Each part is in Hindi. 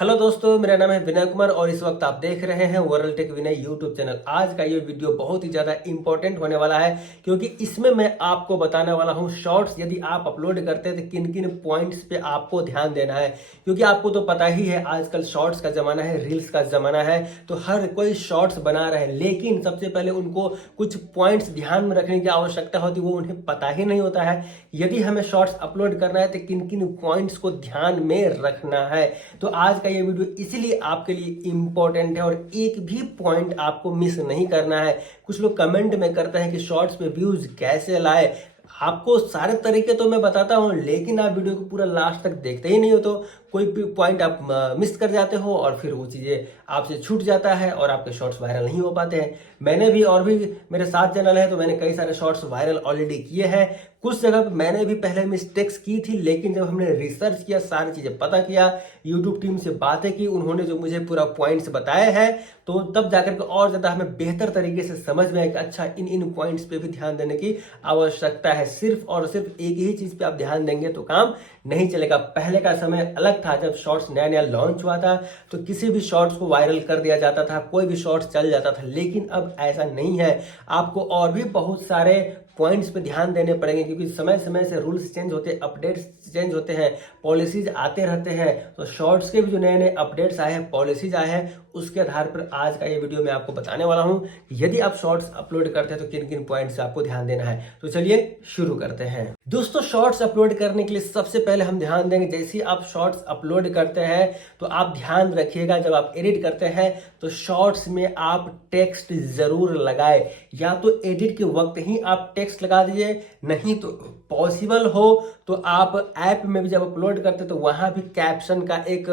हेलो दोस्तों, मेरा नाम है विनय कुमार और इस वक्त आप देख रहे हैं वर्ल्ड टेक विनय यूट्यूब चैनल। आज का ये वीडियो बहुत ही ज़्यादा इंपॉर्टेंट होने वाला है क्योंकि इसमें मैं आपको बताने वाला हूँ शॉर्ट्स यदि आप अपलोड करते हैं तो किन किन पॉइंट्स पे आपको ध्यान देना है। क्योंकि आपको तो पता ही है आजकल शॉर्ट्स का ज़माना है, रील्स का ज़माना है, तो हर कोई शॉर्ट्स बना रहा है, लेकिन सबसे पहले उनको कुछ पॉइंट्स ध्यान में रखने की आवश्यकता होती है, वो उन्हें पता ही नहीं होता है। यदि हमें शॉर्ट्स अपलोड करना है तो किन किन पॉइंट्स को ध्यान में रखना है, तो आज का ये वीडियो इसीलिए आपके लिए इंपॉर्टेंट है और एक भी पॉइंट आपको मिस नहीं करना है। कुछ लोग कमेंट में करते हैं कि शॉर्ट्स पे व्यूज कैसे लाए। आपको सारे तरीके तो मैं बताता हूं, लेकिन आप वीडियो को पूरा लास्ट तक देखते ही नहीं हो तो कोई भी पॉइंट आप मिस कर जाते हो और फिर वो चीज़ें आपसे छूट जाता है और आपके शॉर्ट्स वायरल नहीं हो पाते हैं। मैंने भी और भी मेरे 7 चैनल है तो मैंने कई सारे शॉर्ट्स वायरल ऑलरेडी किए हैं। कुछ जगह पर मैंने भी पहले मिस्टेक्स की थी, लेकिन जब हमने रिसर्च किया, सारी चीज़ें पता किया, यूट्यूब टीम से बातें की, उन्होंने जो मुझे पूरा पॉइंट्स बताए हैं, तो तब जाकर के और ज़्यादा हमें बेहतर तरीके से समझ में आया कि अच्छा इन इन पॉइंट्स पे भी ध्यान देने की आवश्यकता है। सिर्फ और सिर्फ एक ही चीज़ पे आप ध्यान देंगे तो काम नहीं चलेगा। पहले का समय अलग था, जब शॉर्ट्स नया नया लॉन्च हुआ था तो किसी भी शॉर्ट्स को वायरल कर दिया जाता था, कोई भी शॉर्ट्स चल जाता था, लेकिन अब ऐसा नहीं है। आपको और भी बहुत सारे पॉइंट्स पे ध्यान देने पड़ेंगे क्योंकि समय समय से रूल्स चेंज होते हैं, अपडेट्स चेंज होते हैं, पॉलिसीज आते रहते हैं। तो शॉर्ट्स के भी जो नए नए अपडेट्स आए हैं, पॉलिसीज आए हैं, उसके आधार पर आज का ये वीडियो मैं आपको बताने वाला हूं कि यदि आप शॉर्ट्स अपलोड करते हैं तो किन किन पॉइंट्स से आपको ध्यान देना है। तो चलिए शुरू करते हैं। दोस्तों, शॉर्ट्स अपलोड करने के लिए सबसे पहले हम ध्यान देंगे, जैसे ही आप शॉर्ट्स अपलोड करते हैं तो आप ध्यान रखिएगा जब आप एडिट करते हैं तो शॉर्ट्स में आप टेक्स्ट जरूर लगाए। या तो एडिट के वक्त ही आप टेक्स्ट लगा दीजिए, नहीं तो पॉसिबल हो तो आप ऐप में भी जब अपलोड करते हैं तो वहां भी कैप्शन का एक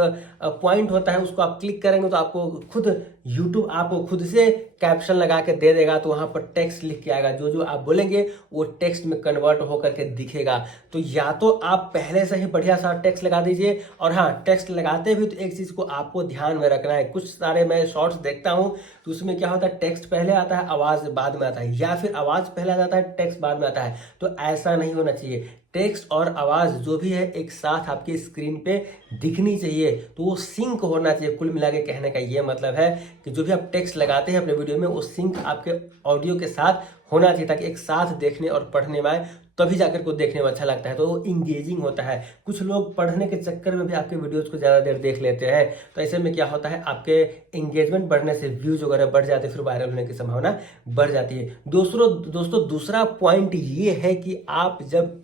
पॉइंट होता है, उसको आप क्लिक करेंगे तो आपको खुद यूट्यूब आपको खुद से कैप्शन लगा के दे देगा। तो वहां पर टेक्स्ट लिख के आएगा, जो जो आप बोलेंगे वो टेक्स्ट में कन्वर्ट होकर के दिखेगा। तो या तो आप पहले से ही बढ़िया सा टेक्स्ट लगा दीजिए, और हाँ, टेक्स्ट लगाते भी तो एक चीज को आपको ध्यान में रखना है। कुछ सारे मैं शॉर्ट्स देखता हूं तो उसमें क्या होता है, टेक्स्ट पहले आता है, आवाज बाद में आता है, या फिर आवाज पहले आ जाता है, टेक्स्ट बाद में आता है। तो ऐसा नहीं होना चाहिए। टेक्स्ट और आवाज जो भी है एक साथ आपकी स्क्रीन पे दिखनी चाहिए, तो वो सिंक होना चाहिए। कुल मिला के कहने का ये मतलब है कि जो भी आप टेक्स्ट लगाते हैं अपने वीडियो में वो सिंक आपके ऑडियो के साथ होना चाहिए, ताकि एक साथ देखने और पढ़ने में आए, तभी जाकर को देखने में अच्छा लगता है, तो वो इंगेजिंग होता है। कुछ लोग पढ़ने के चक्कर में भी आपके वीडियोज को ज़्यादा देर देख लेते हैं, तो ऐसे में क्या होता है, आपके एंगेजमेंट बढ़ने से व्यूज वगैरह बढ़ जाते हैं, फिर वायरल होने की संभावना बढ़ जाती है। दोस्तों दूसरा पॉइंट ये है कि आप जब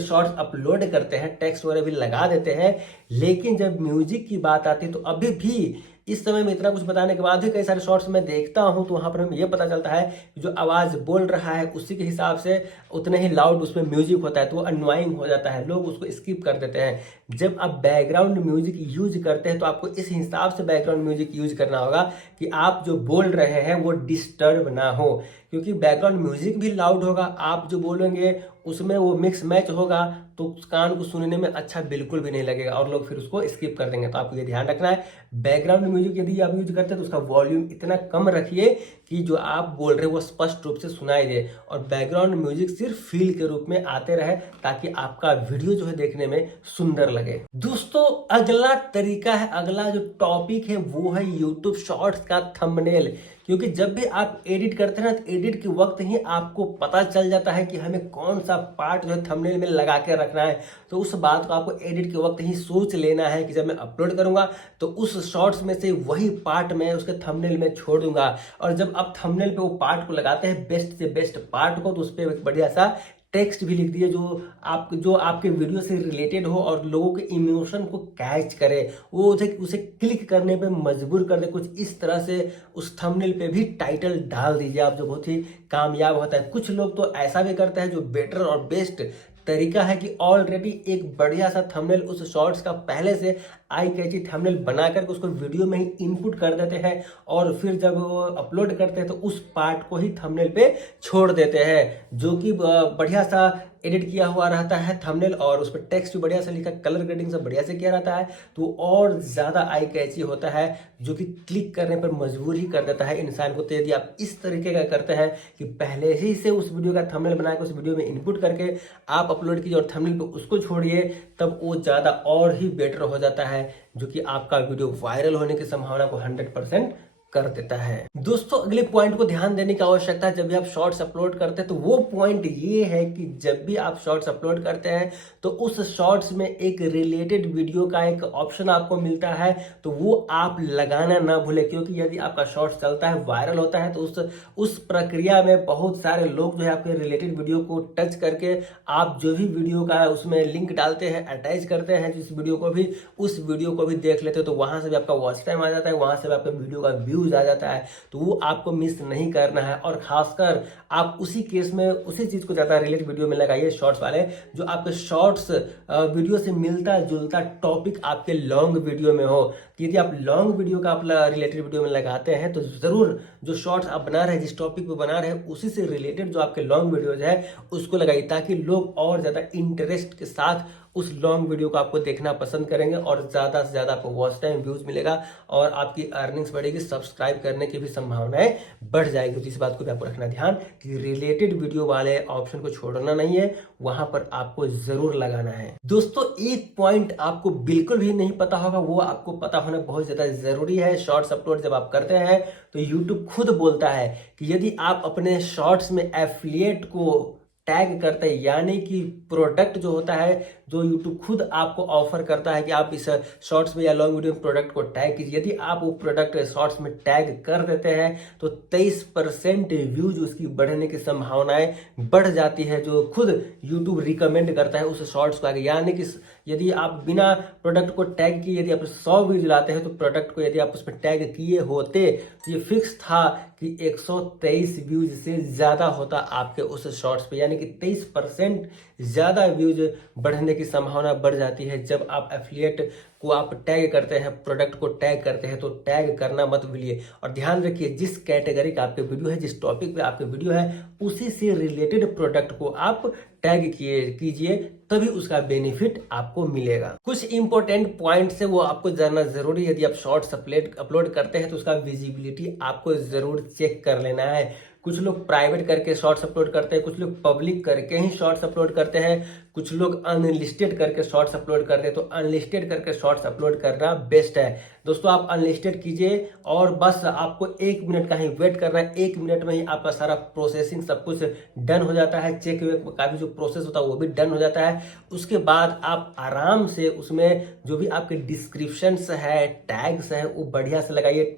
शॉर्ट्स अपलोड करते हैं, टेक्स्ट वगैरह भी लगा देते हैं, लेकिन जब म्यूजिक की बात आती है तो अभी भी इस समय में इतना कुछ बताने के बाद भी कई सारे शॉर्ट्स में देखता हूं तो वहां पर हमें यह पता चलता है कि जो आवाज बोल रहा है उसी के हिसाब से उतने ही लाउड उसमें म्यूजिक होता है, तो वो अनवाइंग हो जाता है, लोग उसको स्किप कर देते हैं। जब आप बैकग्राउंड म्यूजिक यूज करते हैं तो आपको इस हिसाब से बैकग्राउंड म्यूजिक यूज करना होगा कि आप जो बोल रहे हैं वो डिस्टर्ब ना हो, क्योंकि बैकग्राउंड म्यूजिक भी लाउड होगा, आप जो बोलेंगे उसमें वो मिक्स मैच होगा, तो कान को सुनने में अच्छा बिल्कुल भी नहीं लगेगा और लोग फिर उसको स्किप कर देंगे। तो आपको ये ध्यान रखना है, बैकग्राउंड म्यूजिक यदि आप यूज करते हैं तो उसका वॉल्यूम इतना कम रखिए कि जो आप बोल रहे हैं वो स्पष्ट रूप से सुनाई दे, और बैकग्राउंड म्यूजिक सिर्फ फील के रूप में आते रहे, ताकि आपका वीडियो जो है देखने में सुंदर लगे। दोस्तों, अगला तरीका है, अगला जो टॉपिक है वो है यूट्यूब शॉर्ट्स का थंबनेल। क्योंकि जब भी आप एडिट करते हैं ना, तो एडिट के वक्त ही आपको पता चल जाता है कि हमें कौन सा पार्ट जो है थंबनेल में लगा के रखना है। तो उस बात को आपको एडिट के वक्त ही सोच लेना है कि जब मैं अपलोड करूंगा तो उस शॉर्ट्स में से वही पार्ट मैं उसके थंबनेल में छोड़ दूंगा। और जब आप थंबनेल पे वो पार्ट को लगाते हैं, बेस्ट से बेस्ट पार्ट को, तो उस पर बढ़िया सा टेक्स्ट भी लिख दिए जो आपके वीडियो से रिलेटेड हो और लोगों के इमोशन को कैच करे, वो उसे क्लिक करने पे मजबूर कर दे। कुछ इस तरह से उस थंबनेल पे भी टाइटल डाल दीजिए आप, जो बहुत ही कामयाब होता है। कुछ लोग तो ऐसा भी करते हैं, जो बेटर और बेस्ट तरीका है कि ऑलरेडी एक बढ़िया सा थंबनेल उस शॉर्ट्स का पहले से आई कैची थंबनेल बना करके उसको वीडियो में ही इनपुट कर देते हैं, और फिर जब वो अपलोड करते हैं तो उस पार्ट को ही थंबनेल पे छोड़ देते हैं, जो कि बढ़िया सा एडिट किया हुआ रहता है थंबनेल, और उस पर टेक्स्ट भी बढ़िया से लिखा, कलर ग्रेडिंग सब बढ़िया से किया रहता है, तो और ज्यादा आई कैची होता है, जो कि क्लिक करने पर मजबूर ही कर देता है इंसान को। तो यदि आप इस तरीके का करते हैं कि पहले ही से उस वीडियो का थंबनेल बना के उस वीडियो में इनपुट करके आप अपलोड कीजिए और थंबनेल पे उसको छोड़िए, तब वो ज्यादा और ही बेटर हो जाता है। है, जो कि आपका वीडियो वायरल होने की संभावना को 100% कर देता है। दोस्तों अगले पॉइंट को ध्यान देने की आवश्यकता है जब भी आप शॉर्ट्स अपलोड करते हैं, तो वो पॉइंट ये है कि जब भी आप शॉर्ट्स अपलोड करते हैं तो उस शॉर्ट्स में एक रिलेटेड वीडियो का एक ऑप्शन आपको मिलता है, तो वो आप लगाना ना भूलें, क्योंकि यदि आपका शॉर्ट्स चलता है, वायरल होता है, तो उस प्रक्रिया में बहुत सारे लोग जो है आपके रिलेटेड वीडियो को टच करके आप जो भी वीडियो का उसमें लिंक डालते हैं, अटैच करते हैं जिस वीडियो को भी, उस वीडियो को भी देख लेते हैं, तो वहां से भी आपका वॉच टाइम आ जाता है, वहां से भी आपके वीडियो का व्यू आ जाता है। तो वो आपको मिस नहीं करना है, और खासकर आप उसी केस में उसी चीज को ज्यादा रिलेट वीडियो में लगाइए, शॉर्ट्स वाले, जो आपके शॉर्ट्स वीडियो से मिलता जुलता टॉपिक आपके लॉन्ग वीडियो में हो। यदि आप लॉन्ग वीडियो का आप रिलेटेड वीडियो में लगाते हैं तो जरूर जो शॉर्ट्स आप बना रहे हैं, जिस टॉपिक पे बना रहे हैं, उसी से रिलेटेड जो आपके लॉन्ग वीडियोज है उसको लगाइए, ताकि लोग और ज्यादा इंटरेस्ट के साथ उस लॉन्ग वीडियो को आपको देखना पसंद करेंगे, और ज्यादा से ज्यादा आपको वॉच टाइम, व्यूज मिलेगा, और आपकी अर्निंग्स बढ़ेगी, सब्सक्राइब करने की भी संभावनाएं बढ़ जाएगी। तो इस बात को भी आपको रखना ध्यान कि रिलेटेड वीडियो वाले ऑप्शन को छोड़ना नहीं है, वहां पर आपको जरूर लगाना है। दोस्तों एक पॉइंट आपको बिल्कुल भी नहीं पता होगा, वो आपको पता होना बहुत ज्यादा जरूरी है। शॉर्ट्स अपलोड जब आप करते हैं तो यूट्यूब खुद बोलता है कि यदि आप अपने शॉर्ट्स में एफिलिएट को टैग करते हैं, यानी कि प्रोडक्ट जो होता है, जो यूट्यूब खुद आपको ऑफर करता है कि आप इस शॉर्ट्स में या लॉन्ग वीडियो में प्रोडक्ट को टैग कीजिए, यदि आप वो प्रोडक्ट शॉर्ट्स में टैग कर देते हैं तो 23% व्यूज उसकी बढ़ने की संभावनाएं बढ़ जाती है, जो खुद यूट्यूब रिकमेंड करता है उस शॉर्ट्स को आगे। यानी कि यदि आप बिना प्रोडक्ट को टैग किए यदि आप 100 व्यूज लाते हैं, तो प्रोडक्ट को यदि आप उस पर टैग किए होते तो ये फिक्स था कि 123 व्यूज से ज्यादा होता आपके उस शॉर्ट्स पे, यानी कि 23% ज्यादा व्यूज बढ़ने की संभावना बढ़ जाती है जब आप एफिलिएट को आप टैग करते हैं, प्रोडक्ट को टैग करते हैं। तो टैग करना मत भूलिए, और ध्यान रखिए जिस कैटेगरी का आपके वीडियो है, जिस टॉपिक पे आपके वीडियो है, उसी से रिलेटेड प्रोडक्ट को आप टैग कीजिए, तभी उसका बेनिफिट आपको मिलेगा। कुछ इंपॉर्टेंट पॉइंट्स है वो आपको जानना जरूरी है। यदि आप शॉर्ट्स अपलोड करते हैं तो उसका विजिबिलिटी आपको जरूर चेक कर लेना है। कुछ लोग प्राइवेट करके शॉर्ट्स अपलोड करते हैं, कुछ लोग पब्लिक करके ही शॉर्ट्स अपलोड करते हैं, कुछ लोग अनलिस्टेड करके शॉर्ट्स अपलोड करते हैं। तो अनलिस्टेड करके शॉर्ट्स अपलोड करना बेस्ट है। दोस्तों आप अनलिस्टेड कीजिए, और बस आपको 1 मिनट का ही वेट करना है। 1 मिनट में ही आपका सारा प्रोसेसिंग सब कुछ डन हो जाता है, चेक का भी जो प्रोसेस होता है वो भी डन हो जाता है। उसके बाद आप आराम से उसमें जो भी आपके डिस्क्रिप्शंस है, टैग्स है, वो बढ़िया से लगाइए।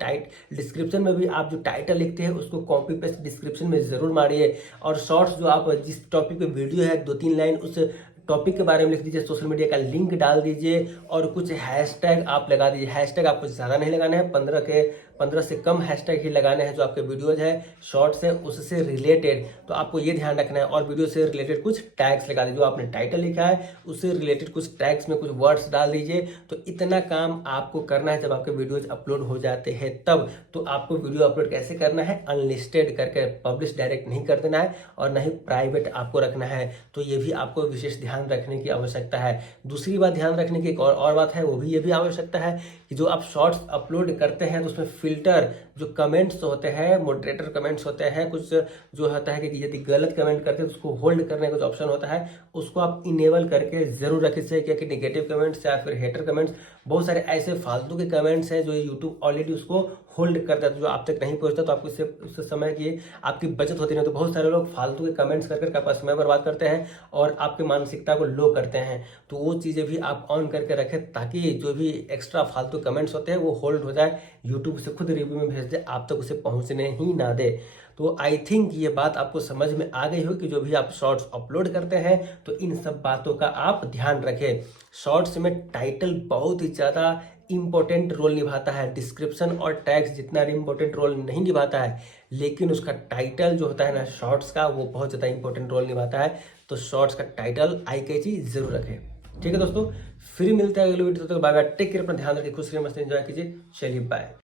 डिस्क्रिप्शन में भी आप जो टाइटल लिखते हैं उसको कॉपी पेस्ट डिस्क्रिप्शन में जरूर मारिए, और शॉर्ट्स जो आप जिस टॉपिक पे वीडियो है 2-3 लाइन उस टॉपिक के बारे में लिख दीजिए, सोशल मीडिया का लिंक डाल दीजिए, और कुछ हैशटैग आप लगा दीजिए। हैशटैग आपको ज्यादा नहीं लगाना है, 15 से कम हैशटैग ही लगाने हैं जो आपके वीडियोज है, शॉर्ट्स है, उससे रिलेटेड। तो आपको ये ध्यान रखना है, और वीडियो से रिलेटेड कुछ टैग्स लगा दीजिए। जो आपने टाइटल लिखा है उससे रिलेटेड कुछ टैग्स में कुछ वर्ड्स डाल दीजिए। तो इतना काम आपको करना है जब आपके वीडियोज अपलोड हो जाते हैं तब। तो आपको वीडियो अपलोड कैसे करना है, अनलिस्टेड करके, पब्लिश डायरेक्ट नहीं कर देना है, और नहीं प्राइवेट आपको रखना है। तो ये भी आपको विशेष ध्यान रखने की आवश्यकता है। दूसरी बात ध्यान रखने की एक और बात है, वो भी ये भी आवश्यकता है कि जो आप शॉर्ट्स अपलोड करते हैं तो उसमें फिल्टर जो कमेंट्स होते हैं, मॉडरेटर कमेंट्स होते हैं, कुछ जो होता है कि यदि गलत कमेंट करते हैं तो उसको होल्ड करने का जो ऑप्शन होता है उसको आप इनेबल करके जरूर रखिए, क्योंकि नेगेटिव कमेंट्स या फिर हेटर कमेंट्स, बहुत सारे ऐसे फालतू के कमेंट्स हैं जो यूट्यूब ऑलरेडी उसको होल्ड करता है, तो जो आप तक नहीं पहुंचता, तो आपको उससे समय की आपकी बचत होती नहीं। तो बहुत सारे लोग फालतू के कमेंट्स करके आपका समय बर्बाद करते हैं और आपकी मानसिकता को लो करते हैं। तो वो चीज़ें भी आप ऑन करके रखें, ताकि जो भी एक्स्ट्रा फालतू कमेंट्स होते हैं वो होल्ड हो जाए, यूट्यूब से खुद रिव्यू में भेज दे, आप तक उसे पहुंचने ही ना दे। तो आई थिंक ये बात आपको समझ में आ गई हो कि जो भी आप शॉर्ट्स अपलोड करते हैं तो इन सब बातों का आप ध्यान रखें। शॉर्ट्स में टाइटल बहुत ही ज़्यादा इंपॉर्टेंट रोल निभाता है, डिस्क्रिप्शन और टैग्स जितना इंपॉर्टेंट रोल नहीं निभाता है, लेकिन उसका टाइटल जो होता है ना शॉर्ट्स का, वो बहुत ज़्यादा इंपॉर्टेंट रोल निभाता है। तो शॉर्ट्स का टाइटल आई कैची जरूर रखें। ठीक है दोस्तों, फिर मिलते हैं अगले वीडियो तक। बाय बाय, टेक केयर, अपना ध्यान रखिए, खुश रहिए, मस्त एंजॉय कीजिए। चलिए बाय।